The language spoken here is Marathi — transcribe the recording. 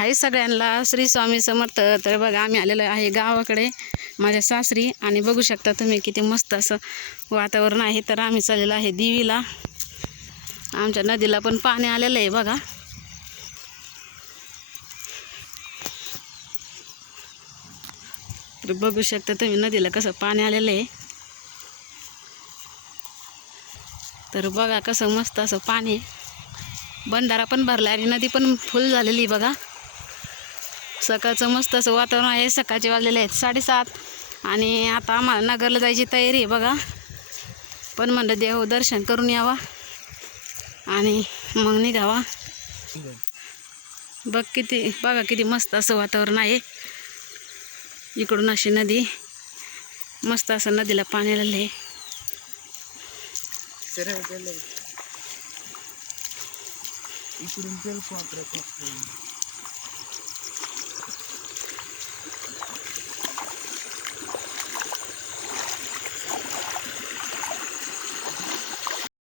हाय सगळ्यांना. श्री स्वामी समर्थ. तर बघा आम्ही आलेलो आहे गावाकडे. माझ्या सासरी. आणि बघू शकता तुम्ही किती मस्त असं वातावरण आहे. तर आम्ही चाललेलो आहे देवीला. आमच्या नदीला पण पाणी आलेलं आहे बघा. तर बघू शकता तुम्ही नदीला कसं पाणी आलेलं आहे. तर बघा कसं मस्त असं पाणी. बंधारा पण भरला आणि नदी पण फुल झालेली आहे बघा. सकाळचं मस्त असं वातावरण आहे. सकाळचे वाजलेले आहेत साडेसात. आणि आता आम्हाला नगरला जायची तयारी आहे बघा. पण म्हणलं देव दर्शन करून यावा. आणि मग निघावा. बघ किती बघा किती मस्त असं वातावरण आहे. इकडून अशी नदी मस्त असं नदीला पाणी आलेलं आहे. इकडून